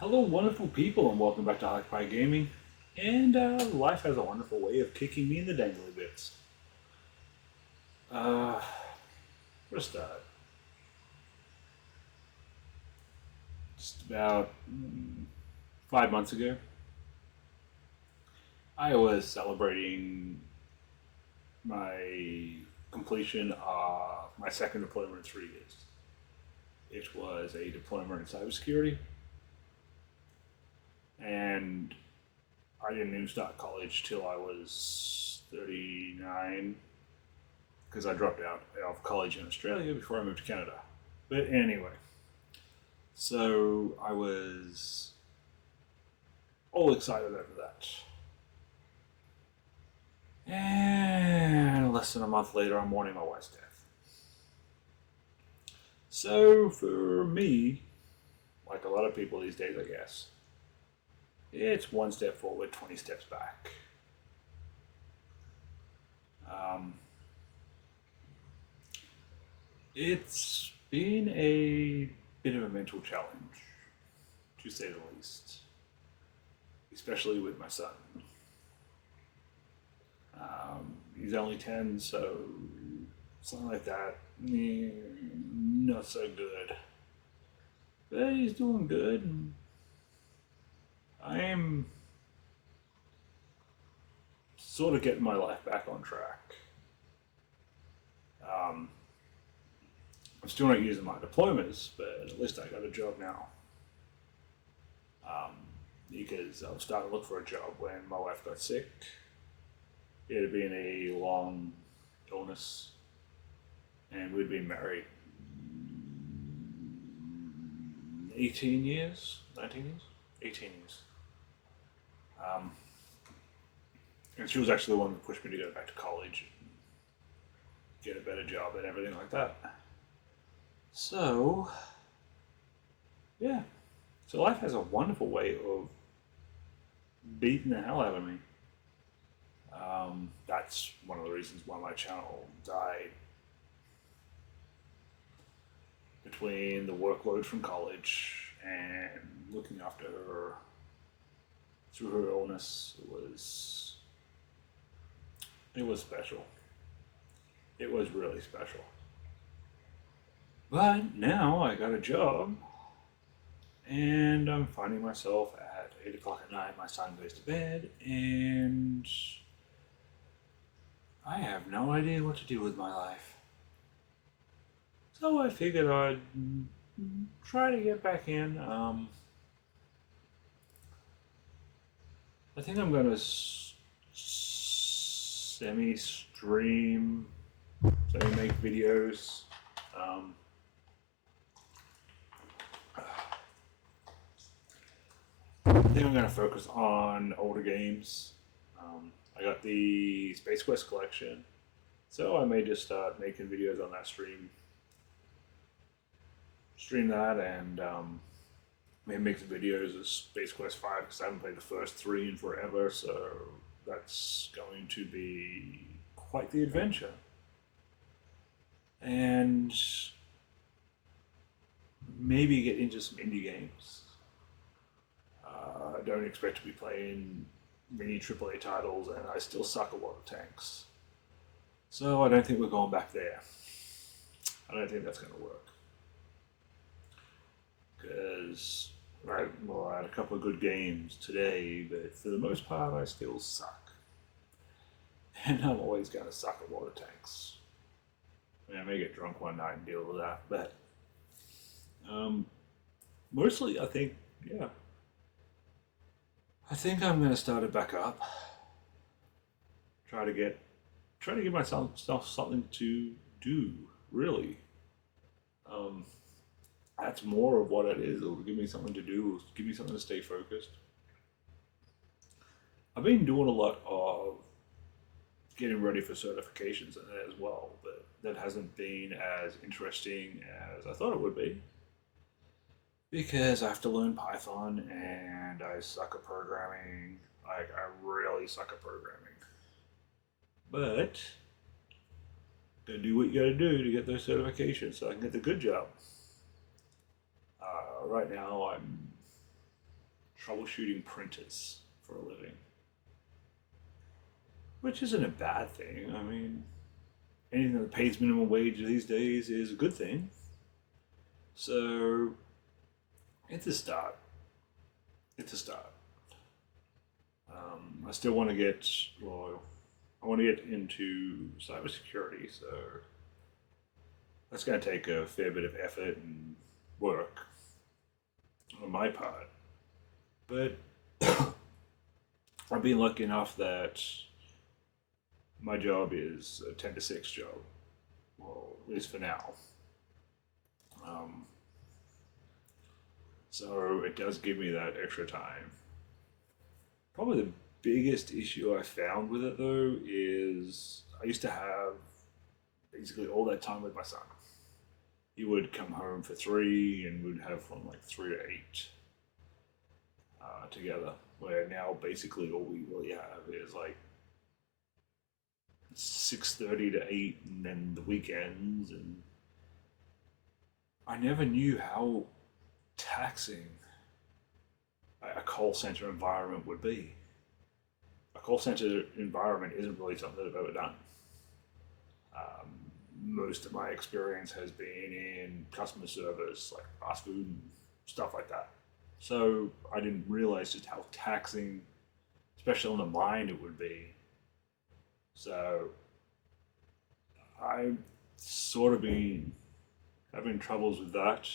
Hello, wonderful people, and welcome back to Octopi Gaming. And life has a wonderful way of kicking me in the dangly bits. Uh, First, just about 5 months ago, I was celebrating my completion of my second deployment in 3 years. It was a deployment in cybersecurity, and I didn't even start college till I was 39 because I dropped out of college in Australia before I moved to Canada. But anyway, so I was all excited over that. And less than a month later, I'm mourning my wife's death. So for me, like a lot of people these days, I guess, it's one step forward, 20 steps back. Um, it's been a bit of a mental challenge, to say the least, especially with my son. He's only 10, so something like that, not so good. But he's doing good. And I am sort of getting my life back on track. Um, I'm still not using my deployments, but at least I got a job now. Because I was starting to look for a job when my wife got sick. It had been a long illness, and we'd been married 18 years, 19 years, 18 years. Um, and she was actually the one that pushed me to go back to college and get a better job and everything like that. So, yeah. So life has a wonderful way of beating the hell out of me. That's one of the reasons why my channel died. Between the workload from college and looking after her through her illness, it was special. It was really special. But now I got a job, and I'm finding myself at 8 o'clock at night. My son goes to bed, and I have no idea what to do with my life. So I figured I'd try to get back in. I think I'm going to semi-stream, semi-make videos. Um, I think I'm going to focus on older games. I got the Space Quest collection, so I may just start making videos on that stream that, and maybe make some videos of Space Quest 5 because I haven't played the first three in forever, so that's going to be quite the adventure. And maybe get into some indie games. I don't expect to be playing many AAA titles, and I still suck at water tanks. So I don't think we're going back there. I don't think that's going to work. Because, right, well, I had a couple of good games today, but for the most part, I still suck. And I'm always going to suck at water tanks. I mean, I may get drunk one night and deal with that, but mostly I think, yeah, I think I'm going to start it back up. Try to give myself something to do. Really, that's more of what it is. It'll give me something to do. It'll give me something to stay focused. I've been doing a lot of getting ready for certifications and that as well, but that hasn't been as interesting as I thought it would be. Because I have to learn Python and I suck at programming. Like, I really suck at programming. But, gotta do what you gotta do to get those certifications so I can get the good job. Right now, I'm troubleshooting printers for a living, which isn't a bad thing. I mean, anything that pays minimum wage these days is a good thing. So it's a start. It's a start. I still want to get, well, I want to get into cybersecurity, so that's going to take a fair bit of effort and work on my part. But I've been lucky enough that my job is a 10 to 6 job, well, at least for now. Um, so it does give me that extra time. Probably the biggest issue I found with it though is I used to have basically all that time with my son. He would come home for 3 and we'd have from like 3 to 8 together. Where now basically all we really have is like 6:30 to 8, and then the weekends. And I never knew how taxing a call center environment would be. A call center environment isn't really something that I've ever done. Um, Most of my experience has been in customer service, like fast food and stuff like that. So I didn't realize just how taxing, especially on the mind, it would be. So I've sort of been having troubles with that.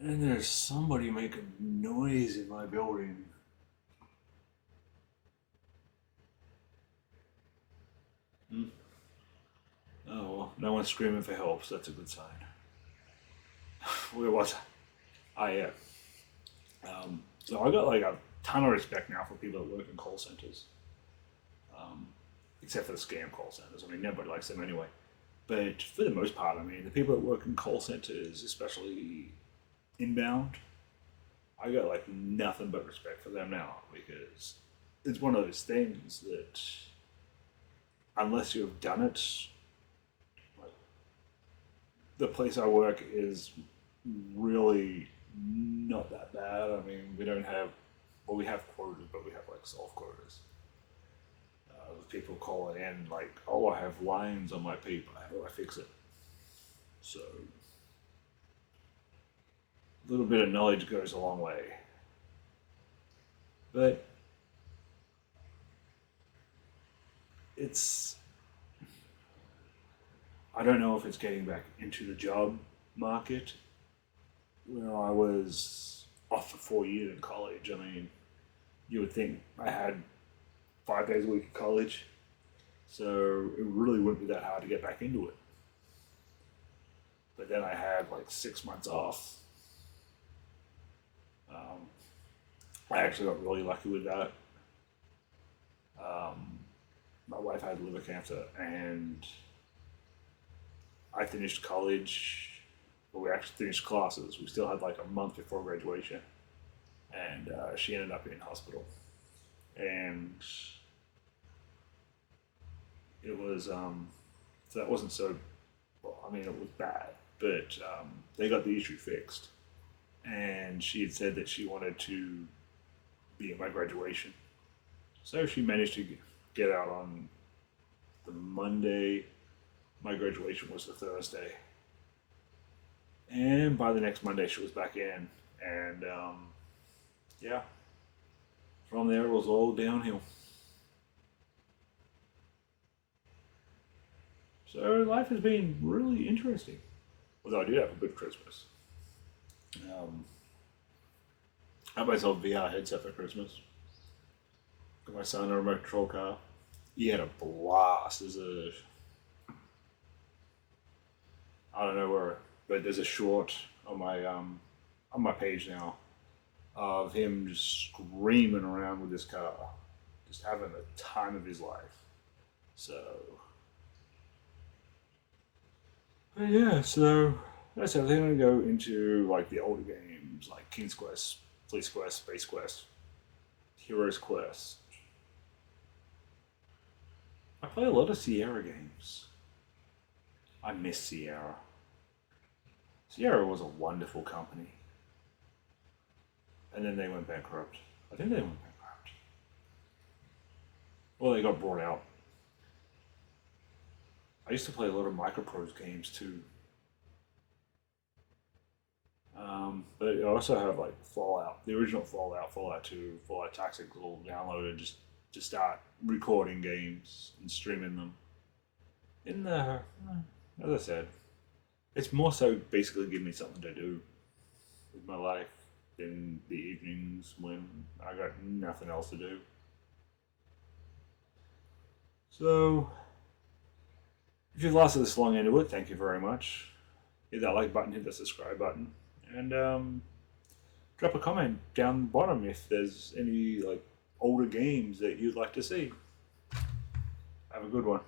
And there's somebody making noise in my building. Hmm. Oh, well, no one's screaming for help, so that's a good sign. Where was I? Yeah. So I got like a ton of respect now for people that work in call centers, um, except for the scam call centers. I mean, nobody likes them anyway. But for the most part, I mean, the people that work in call centers, especially inbound, I got like nothing but respect for them now because it's one of those things that unless you've done it, like, the place I work is really not that bad. I mean, we don't have, well, we have quotas, but we have like soft quotas. With people calling in like, oh, I have lines on my paper. How do I fix it? So a little bit of knowledge goes a long way. But it's, I don't know if it's getting back into the job market where I was off for 4 years in college. I mean, you would think I had 5 days a week in college, so it really wouldn't be that hard to get back into it. But then I had like 6 months off. Um, I actually got really lucky with that. Um, my wife had liver cancer, and I finished college. Well, we actually finished classes. We still had like a month before graduation, and she ended up in hospital. And it was so that wasn't so. Well, I mean, it was bad, but they got the issue fixed, and she had said that she wanted to be at my graduation, so she managed to get out on the Monday. My graduation was the Thursday, and by the next Monday she was back in, and yeah, from there it was all downhill. So life has been really interesting. Although I did have a good Christmas. Um, I got myself a VR headset for Christmas. Got my son a remote control car. He had a blast. I don't know where, but there's a short on my page now of him just screaming around with this car, just having the time of his life. So, but yeah, so that's everything. I'm gonna go into like the older games, like King's Quest, Police Quest, Space Quest, Heroes Quest. I play a lot of Sierra games. I miss Sierra. Sierra was a wonderful company. and then they went bankrupt. I think they went bankrupt. Well, they got brought out. I used to play a lot of Microprose games too. But I also have like Fallout, the original Fallout, Fallout 2, Fallout Tactics all downloaded just to start recording games and streaming them. In the, as I said, it's more so basically giving me something to do with my life in the evenings when I got nothing else to do. So, if you've lasted this long into it, thank you very much. Hit that like button, hit that subscribe button, and drop a comment down the bottom if there's any like older games that you'd like to see. Have a good one.